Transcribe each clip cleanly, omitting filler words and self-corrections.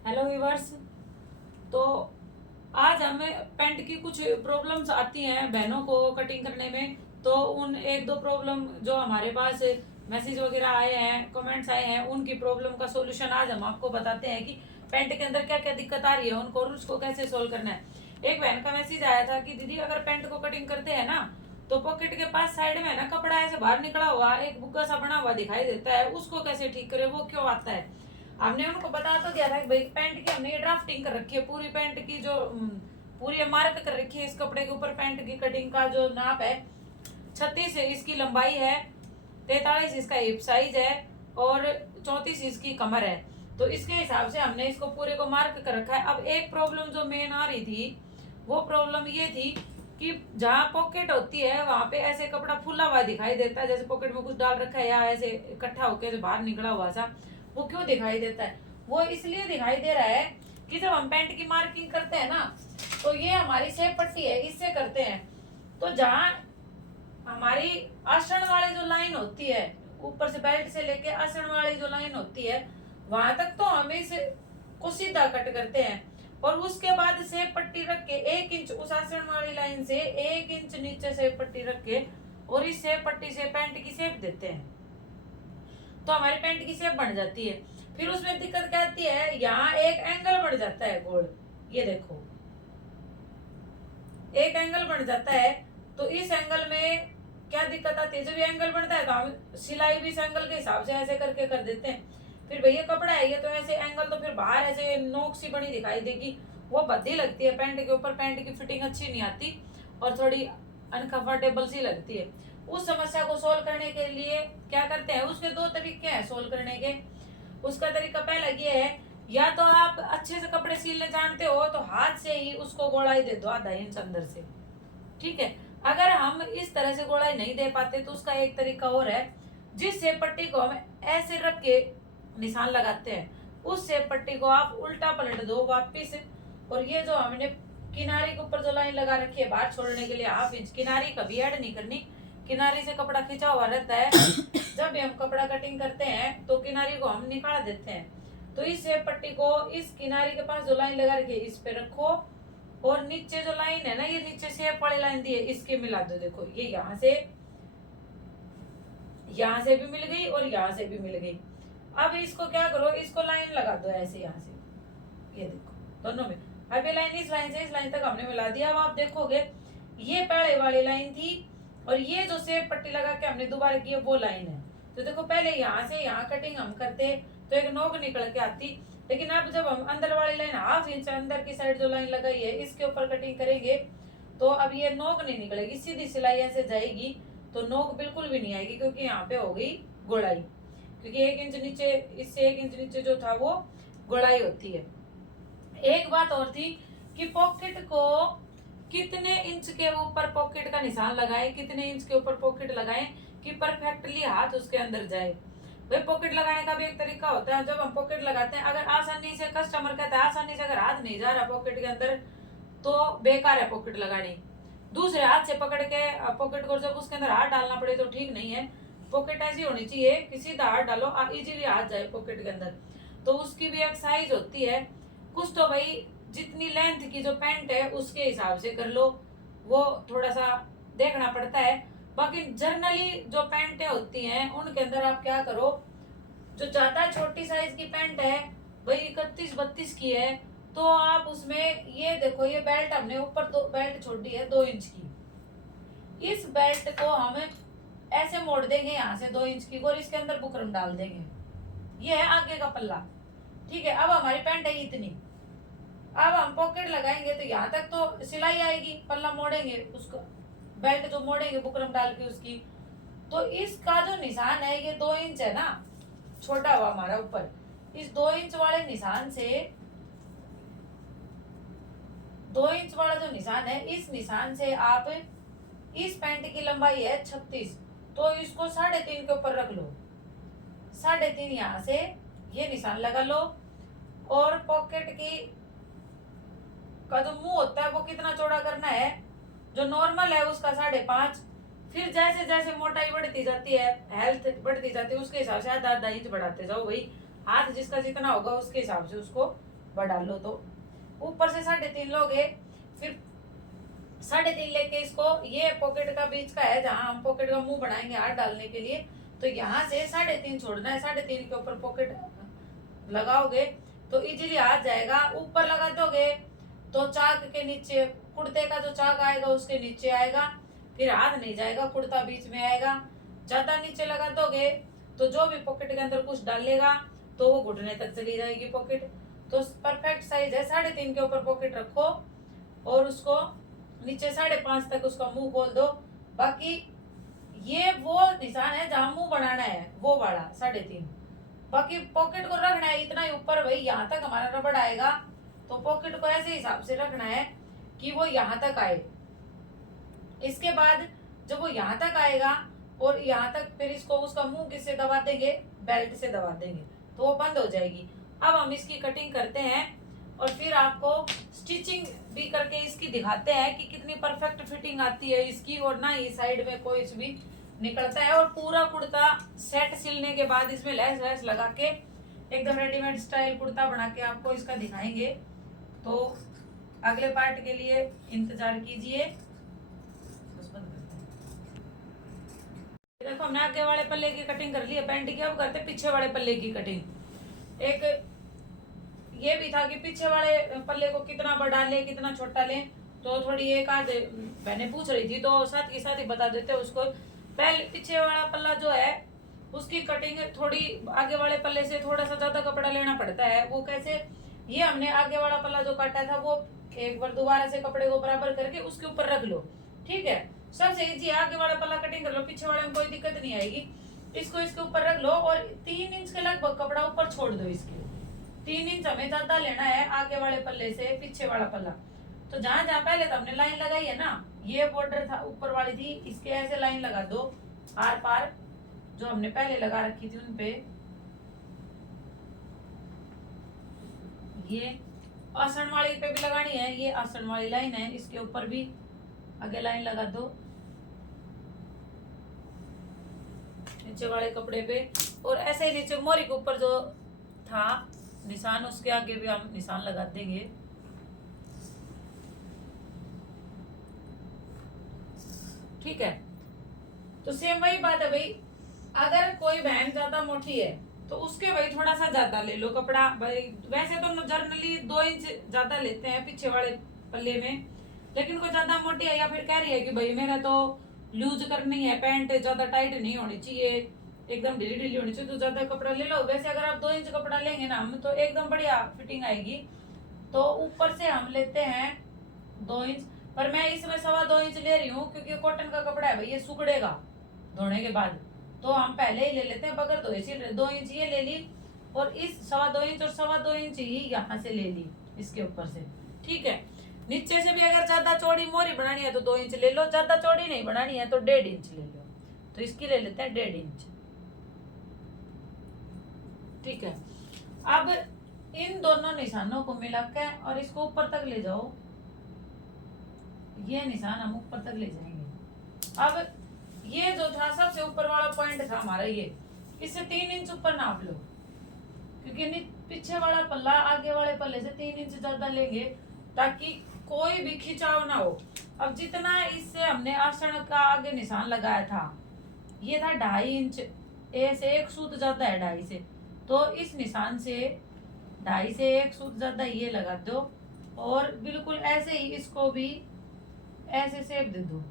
Hello viewers. तो आज हमें पैंट की कुछ प्रॉब्लम्स आती हैं बहनों को कटिंग करने में। तो उन एक दो प्रॉब्लम जो हमारे पास मैसेज वगैरह आए हैं, कमेंट्स आए हैं, उनकी प्रॉब्लम का सॉल्यूशन आज हम आपको बताते हैं कि पैंट के अंदर क्या क्या दिक्कत आ रही है उनको और उसको कैसे सोल्व करना है। एक बहन का मैसेज आया था कि दीदी अगर पैंट को कटिंग करते हैं ना तो पॉकेट के पास साइड में ना कपड़ा ऐसे बाहर निकला हुआ एक बुग्गा सा बना हुआ दिखाई देता है, उसको कैसे ठीक करें, वो क्यों आता है। हमने उनको बता तो दिया था कि भाई पैंट की हमने ये ड्राफ्टिंग कर रखी है, पूरी पैंट की जो पूरी मार्क कर रखी है इस कपड़े के ऊपर। पैंट की कटिंग का जो नाप है 36 इसकी लंबाई है, 43 इसका हिप साइज है और 34 इसकी कमर है। तो इसके हिसाब से हमने इसको पूरे को मार्क कर रखा है। अब एक प्रॉब्लम जो मेन आ रही थी वो प्रॉब्लम ये थी कि जहाँ पॉकेट होती है वहां पे ऐसे कपड़ा फुला हुआ दिखाई देता है, जैसे पॉकेट में कुछ डाल रखा है या ऐसे इकट्ठा होकर बाहर निकला हुआ सा। वो क्यों दिखाई देता है? वो इसलिए दिखाई दे रहा है कि जब हम पैंट की मार्किंग करते हैं ना तो ये हमारी शेप पट्टी है, इससे करते हैं। तो जहाँ हमारी आसन वाली जो लाइन होती है, ऊपर से बेल्ट से लेके आसन वाली जो लाइन होती है वहां तक तो हम इस को सीधा कट करते हैं और उसके बाद शेप पट्टी रख के 1 इंच उस आसन वाली लाइन से 1 इंच नीचे शेप पट्टी रख के और इस शेप पट्टी से पैंट की शेप देते हैं तो हमारी पैंट की शेप बन जाती है। फिर उसमें दिक्कत क्या आती है, यहाँ एक एंगल बढ़ जाता है गोल, ये देखो एक एंगल बढ़ जाता है। तो इस एंगल में क्या दिक्कत आती है, जब ये एंगल बढ़ता है तो हम सिलाई भी इस एंगल के हिसाब से ऐसे करके कर देते हैं। फिर भैया कपड़ा है ये तो ऐसे एंगल तो फिर बाहर ऐसे नोक सी बनी दिखाई देगी, वो भद्दी लगती है पैंट के ऊपर, पैंट की फिटिंग अच्छी नहीं आती और थोड़ी अनकंफर्टेबल सी लगती है। उस समस्या को सोल्व करने के लिए क्या करते हैं, उसके दो तरीके हैं सोल्व करने के। उसका तरीका पहला ये है, या तो आप अच्छे से कपड़े सिलने जानते हो तो हाथ से ही उसको गोलाई दे दो आधा इंच अंदर से, ठीक है। अगर हम इस तरह से गोलाई नहीं दे पाते तो उसका एक तरीका और है, जिस शेप पट्टी को हम ऐसे रख के निशान लगाते हैं उस शेप पट्टी को आप उल्टा पलट दो वापिस। और ये जो हमने किनारे के ऊपर जो लाइन लगा रखी है बाहर छोड़ने के लिए 1/2 इंच, किनारी कभी ऐड नहीं करनी, किनारी से कपड़ा खिंचा हुआ रहता है। जब भी हम कपड़ा कटिंग करते हैं तो किनारी को हम निकाल देते हैं। तो इस शेप पट्टी को इस किनारी के पास जो लाइन लगा रखी है इस पे रखो और नीचे जो लाइन है ना, ये नीचे शेप वाली लाइन दी है इसके मिला दो। देखो ये यहाँ से भी मिल गई और यहाँ से भी मिल गई। अब इसको क्या करो, इसको लाइन लगा दो ऐसे यहाँ से, ये देखो दोनों में। अब ये लाइन इस लाइन से इस लाइन तक हमने मिला दिया। अब आप देखोगे ये पहले वाली लाइन थी और ये जो शेप पट्टी लगा के हमने दोबारा की है वो लाइन है। तो देखो पहले यहाँ से यहाँ कटिंग हम करते तो एक नोक निकल के आती, लेकिन अब जब हम अंदर वाली लाइन 1/2 इंच अंदर की साइड जो लाइन लगाई है इसके ऊपर कटिंग करेंगे तो अब ये नोक नहीं निकलेगी, सीधी सिलाई ऐसे जाएगी तो नोक बिल्कुल भी नहीं आएगी, क्योंकि यहाँ पे हो गई गोलाई, क्योंकि 1 इंच नीचे, इससे 1 इंच नीचे जो था वो गोलाई होती है। एक बात और थी कि पॉकेट को कितने इंच के ऊपर पॉकेट का निशान लगाएं, कितने इंच के ऊपर पॉकेट लगाएं कि परफेक्टली हाथ उसके अंदर जाए। भाई पॉकेट लगाने का भी एक तरीका होता है। जब हम पॉकेट लगाते हैं, अगर आसानी से कस्टमर कहता है आसानी से अगर हाथ नहीं जा रहा पॉकेट के अंदर तो बेकार है पॉकेट लगानी। दूसरे हाथ से पकड़ के पॉकेट को जब उसके अंदर हाथ डालना पड़े तो ठीक नहीं है। पॉकेट ऐसी होनी चाहिए कि सीधा हाथ डालो इजीली हाथ जाए पॉकेट के अंदर। तो उसकी भी एक साइज होती है कुछ, तो भाई जितनी लेंथ की जो पैंट है उसके हिसाब से कर लो, वो थोड़ा सा देखना पड़ता है। बाकी जर्नली जो पैंटें होती हैं उनके अंदर आप क्या करो, जो ज्यादा छोटी साइज की पैंट है भाई 31-32 की है तो आप उसमें ये देखो, ये बेल्ट हमने ऊपर दो बेल्ट छोड़ी है 2 इंच की, इस बेल्ट को हम ऐसे मोड़ देंगे यहाँ से 2 इंच की और इसके अंदर बुकरम डाल देंगे, ये है आगे का पल्ला, ठीक है। अब हमारी पैंट है इतनी, अब हम पॉकेट लगाएंगे तो यहाँ तक तो सिलाई आएगी, पल्ला मोड़ेंगे उसको, बेल्ट जो मोड़ेंगे बुकरम डाल के उसकी, तो इसका जो निशान है ये 2 इंच है ना, छोटा हुआ हमारा ऊपर, इस 2 इंच वाले निशान से 2 इंच वाला जो निशान है इस निशान से आप, इस पैंट की लंबाई है 36 तो इसको 3.5 के ऊपर रख लो, 3.5 यहाँ से ये निशान लगा लो। और पॉकेट की का जो मुंह होता है वो कितना चौड़ा करना है, जो नॉर्मल है उसका 5.5। फिर जैसे जैसे मोटाई बढ़ती जाती है, हेल्थ बढ़ती जाती है, उसके हिसाब से आधा आधा इंच बढ़ाते जाओ भाई, हाथ जिसका जितना होगा उसके हिसाब से उसको बढ़ा लो तो ऊपर से 3.5 लोगे, फिर 3.5 लेके इसको, ये पॉकेट का बीच का है जहां हम पॉकेट का मुंह बनाएंगे हाथ डालने के लिए, तो यहाँ से 3.5 छोड़ना है, 3.5 के ऊपर पॉकेट लगाओगे तो इजीली आ जाएगा। ऊपर लगा दोगे तो चाक के नीचे, कुर्ते का जो चाक आएगा उसके नीचे आएगा, फिर हाथ नहीं जाएगा, कुर्ता बीच में आएगा। ज्यादा नीचे लगा दोगे तो जो भी पॉकेट के अंदर कुछ डालेगा तो वो घुटने तक चली जाएगी पॉकेट। तो परफेक्ट साइज है, 3.5 के ऊपर पॉकेट रखो और उसको नीचे 5.5 तक उसका मुंह खोल दो। बाकी ये वो निशान है जहां मुंह बनाना है, वो वाला 3.5। बाकी पॉकेट को रखना है इतना ही ऊपर, भाई यहाँ तक हमारा रबड़ आएगा, तो पॉकेट को ऐसे हिसाब से रखना है कि वो यहाँ तक आए। इसके बाद जब वो यहाँ तक आएगा और यहाँ तक, फिर इसको उसका मुंह किससे दबा देंगे, बेल्ट से दबा देंगे तो वो बंद हो जाएगी। अब हम इसकी कटिंग करते हैं और फिर आपको स्टिचिंग भी करके इसकी दिखाते हैं कि कितनी परफेक्ट फिटिंग आती है इसकी, और ना ही साइड में कोई भी निकलता है। और पूरा कुर्ता सेट सिलने के बाद इसमें लेस वेस लगा के एकदम रेडीमेड स्टाइल कुर्ता बना के आपको इसका दिखाएंगे। तो अगले पार्ट के लिए इंतजार कीजिए। देखो हमने आगे वाले पल्ले की कटिंग कर ली है पैंट की, अब करते पीछे वाले पल्ले की कटिंग। एक ये भी था कि पीछे वाले पल्ले को कितना बड़ा ले कितना छोटा ले, तो थोड़ी एक आध बहने पूछ रही थी तो साथ के साथ ही बता देते उसको। पहले पीछे वाला पल्ला जो है उसकी कटिंग थोड़ी आगे वाले पल्ले से थोड़ा सा ज्यादा कपड़ा लेना पड़ता है। वो कैसे, ये हमने आगे वाला पल्ला जो काटा था वो एक बार दोबारा से कपड़े को बराबर करके उसके ऊपर रख लो, ठीक है। सबसे इजी, आगे वाला पल्ला कटिंग कर लो, पीछे वाले में कोई दिक्कत नहीं आएगी। इसको इसके ऊपर रख लो और 3 इंच के लगभग कपड़ा ऊपर छोड़ दो इसके। 3 इंच हमें ज्यादा लेना है आगे वाले पल्ले से पीछे वाला पल्ला। तो जहां जहां पहले तो हमने लाइन लगाई है ना, ये बॉर्डर था ऊपर वाली थी, इसके ऐसे लाइन लगा दो आर पार जो हमने पहले लगा रखी थी उन पे। ये आसन वाली पे भी लगानी है, ये आसन वाली लाइन है, इसके ऊपर भी आगे लाइन लगा दो नीचे वाले कपड़े पे। और ऐसे ही नीचे मोरी के ऊपर जो था निशान उसके आगे भी हम निशान लगा देंगे। ठीक है, तो सेम वही बात है भाई, अगर कोई बहन ज्यादा मोटी है तो उसके भाई थोड़ा सा ज्यादा ले लो कपड़ा। भाई वैसे तो जनरली 2 इंच ज्यादा लेते हैं पीछे वाले पल्ले में, लेकिन कोई ज्यादा मोटी है या फिर कह रही है कि भाई मेरा तो लूज करनी है, पैंट ज्यादा टाइट नहीं होनी चाहिए, एकदम ढीली ढीली होनी चाहिए, तो ज्यादा कपड़ा ले लो। वैसे अगर आप 2 इंच कपड़ा लेंगे ना हम तो एकदम बढ़िया फिटिंग आएगी। तो ऊपर से हम लेते हैं 2 इंच, पर मैं इसमें 2.25 इंच ले रही हूँ क्योंकि कॉटन का कपड़ा है भाई, ये सुखड़ेगा धोने के बाद, तो हम पहले ही ले लेते हैं बगैर धोए सिल। 2 इंच ये ले ली और इस 2.25 इंच और 2.25 इंच ही यहाँ से ले ली इसके ऊपर से, ठीक है। नीचे से भी अगर ज्यादा चौड़ी मोरी बनानी है तो 2 इंच ले लो, ज्यादा चौड़ी नहीं बनानी है तो 1.5 इंच ले लो। तो इसकी ले लेते हैं 1.5 इंच, ठीक है। अब इन दोनों निशानों को मिलाकर और इसको ऊपर तक ले जाओ, ये निशान हम ऊपर तक ले जाएंगे। अब ये जो था सबसे ऊपर वाला पॉइंट था हमारा, ये इससे 3 इंच ऊपर नाप लो, क्योंकि पीछे वाला पल्ला आगे वाले पल्ले से 3 इंच ज्यादा लेंगे ताकि कोई भी खिंचाव ना हो। अब जितना इससे हमने आसन का आगे निशान लगाया था ये था 2.5 इंच, ऐसे 1 सूत ज्यादा है 2.5 से, तो इस निशान से 2.5 से 1 सूत ज्यादा ये लगा दो और बिल्कुल ऐसे ही इसको भी ऐसे शेप दे दो।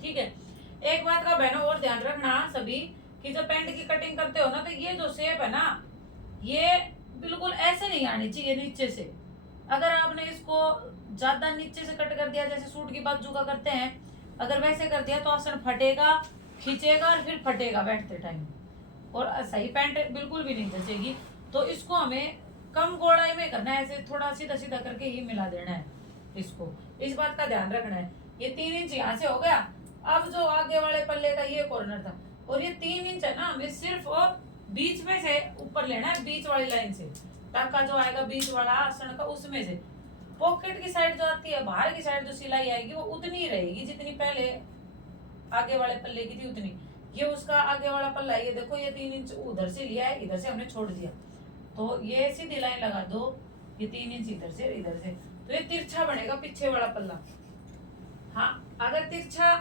ठीक है, एक बात का बहनों और ध्यान रखना सभी कि जब पैंट की कटिंग करते हो ना तो ये जो शेप है ना ये बिल्कुल ऐसे नहीं आनी चाहिए नीचे से। अगर आपने इसको ज्यादा नीचे से कट कर दिया जैसे सूट की बाजू का करते हैं, अगर वैसे कर दिया तो आसन फटेगा, खींचेगा और फिर फटेगा बैठते टाइम, और सही पैंट बिल्कुल भी नहीं जचेगी। तो इसको हमें कम गोड़ाई में करना है, ऐसे थोड़ा सीधा सीधा करके ही मिला देना है इसको, इस बात का ध्यान रखना है। ये 3 इंच यहाँ से हो गया। अब जो आगे वाले पल्ले का ये कॉर्नर था और ये 3 इंच है ना, हमें सिर्फ और बीच में से ऊपर लेना है, बीच वाली लाइन से, टाका जो आएगा बीच वाला आसन का उसमें से। पॉकेट की साइड जो आती है, बाहर की साइड जो सिलाई आएगी वो उतनी ही रहेगी जितनी पहले आगे वाले पल्ले की थी उतनी। ये उसका आगे वाला पल्ला है, ये देखो ये 3 इंच उधर से लिया है, इधर से हमने छोड़ दिया, तो ये सीधी लाइन लगा दो, ये 3 इंच इधर से इधर से, तो ये तिरछा बनेगा पीछे वाला पल्ला। हाँ, अगर तिरछा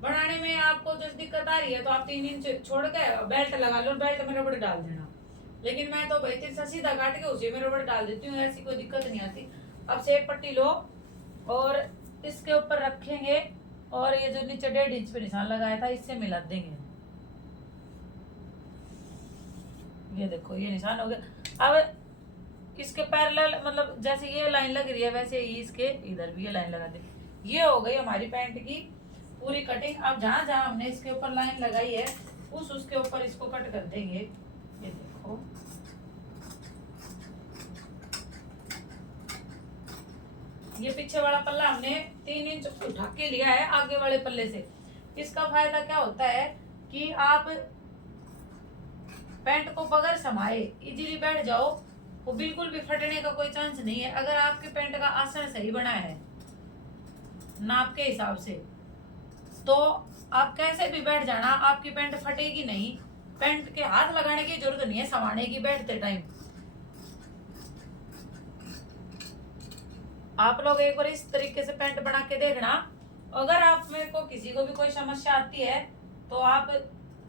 बनाने में आपको जो दिक्कत आ रही है तो आप 3 इंच छोड़ के बेल्ट लगा लो, बेल्ट में रबड़ डाल देना। लेकिन मैं तो भाई तिरछा सीधा काट के उसी में रबड़ डाल देती हूँ, ऐसी कोई दिक्कत नहीं आती। अब से एक पट्टी लो और इसके ऊपर रखेंगे और ये जो नीचे 1.5 इंच पे निशान लगाया था इससे मिला देंगे। ये देखो ये निशान हो गया। अब इसके पैरेलल मतलब जैसे ये लाइन लग रही है वैसे ही इसके इधर भी ये लाइन लगा दे। ये हो गई हमारी पैंट की पूरी कटिंग। अब जहां जहां हमने इसके ऊपर लाइन लगाई है उसके ऊपर इसको कट कर देंगे। ये देखो ये पीछे वाला पल्ला हमने 3 इंच उठा के लिया है आगे वाले पल्ले से। इसका फायदा क्या होता है कि आप पैंट को बगैर समाये इजीली बैठ जाओ, वो बिल्कुल भी फटने का कोई चांस नहीं है। अगर आपके पैंट का आसन सही बना है नाप के हिसाब से तो आप कैसे भी बैठ जाना, आपकी पैंट फटेगी नहीं। पैंट के हाथ लगाने की जरूरत नहीं है समाने की बैठते टाइम। आप लोग एक बार इस तरीके से पैंट बना के देखना। अगर आप मेरे को किसी को भी कोई समस्या आती है तो आप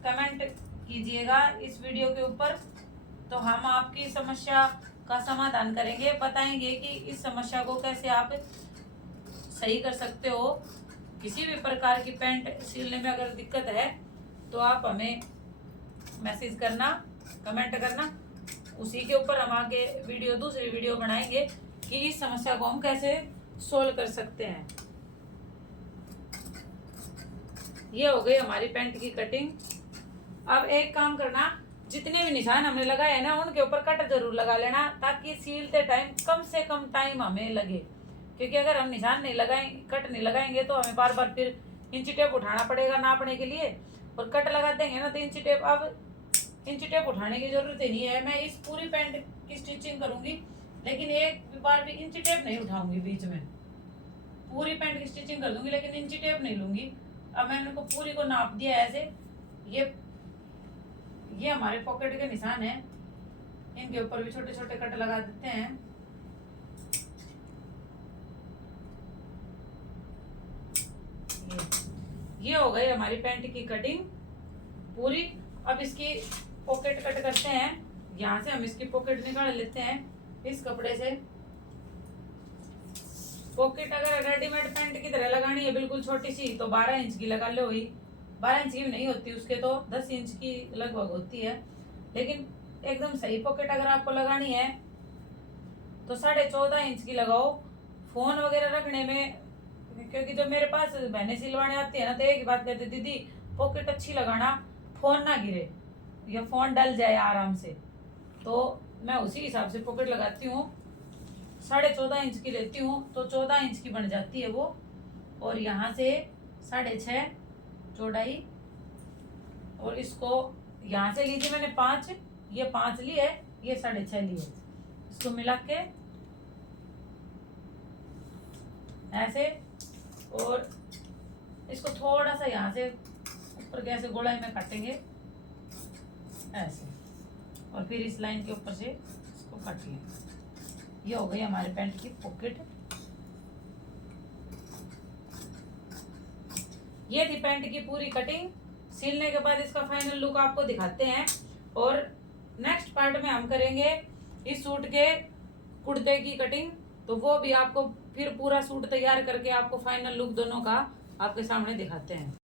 कमेंट कीजिएगा इस वीडियो के ऊपर, तो हम आपकी समस्या का समाधान करेंगे, बताएंगे कि इस समस्या को कैसे आप सही कर सकते हो। किसी भी प्रकार की पैंट सिलने में अगर दिक्कत है तो आप हमें मैसेज करना, कमेंट करना, उसी के ऊपर हम आगे दूसरी वीडियो बनाएंगे कि इस समस्या को हम कैसे सोल्व कर सकते हैं। ये हो गई हमारी पैंट की कटिंग। अब एक काम करना, जितने भी निशान हमने लगाए हैं ना उनके ऊपर कट जरूर लगा लेना ताकि सीलते टाइम कम से कम टाइम हमें लगे। क्योंकि अगर हम निशान नहीं लगाएंगे, कट नहीं लगाएंगे तो हमें बार बार फिर इंची टेप उठाना पड़ेगा नापने के लिए, और कट लगा देंगे ना तो इंची टेप, अब इंची टेप उठाने की जरूरत ही नहीं है। मैं इस पूरी पैंट की स्टिचिंग करूंगी लेकिन एक बार भी इंची टेप नहीं उठाऊंगी, बीच में पूरी पैंट की स्टिचिंग कर दूंगी लेकिन इंची टेप नहीं लूंगी। अब मैंने को पूरी को नाप दिया ऐसे। ये हमारे पॉकेट के निशान हैं, इनके ऊपर भी छोटे छोटे कट लगा देते हैं। ये हो गई हमारी पैंट की कटिंग पूरी। अब इसकी पॉकेट कट करते हैं। यहाँ से हम इसकी पॉकेट निकाल लेते हैं इस कपड़े से। पॉकेट अगर रेडीमेड पैंट की तरह लगानी है बिल्कुल छोटी सी तो 12 इंच की लगा लो ही। 12 इंच की नहीं होती, उसके तो 10 इंच की लगभग होती है। लेकिन एकदम सही पॉकेट अगर आपको लगानी है तो 14.5 इंच की लगाओ। फोन वगैरह रखने में, क्योंकि जो मेरे पास बहनें सिलवाने आती है ना तो एक ही बात कहते, दीदी पॉकेट अच्छी लगाना, फोन ना गिरे या फोन डल जाए आराम से। तो मैं उसी हिसाब से पॉकेट लगाती हूँ। 14.5 इंच की लेती हूँ तो 14 इंच की बन जाती है वो। और यहाँ से 6.5 चौड़ाई, और इसको यहाँ से लीजिए मैंने 5, ये 5 लिए, ये 6.5 लिए। इसको मिला के ऐसे, और इसको थोड़ा सा यहाँ से ऊपर के ऐसे गोलाई में काटेंगे ऐसे, और फिर इस लाइन के ऊपर से इसको काट लें। ये हो गई हमारे पैंट की पॉकेट। ये थी पैंट की पूरी कटिंग। सिलने के बाद इसका फाइनल लुक आपको दिखाते हैं, और नेक्स्ट पार्ट में हम करेंगे इस सूट के कुर्ते की कटिंग। तो वो भी आपको फिर पूरा सूट तैयार करके आपको फाइनल लुक दोनों का आपके सामने दिखाते हैं।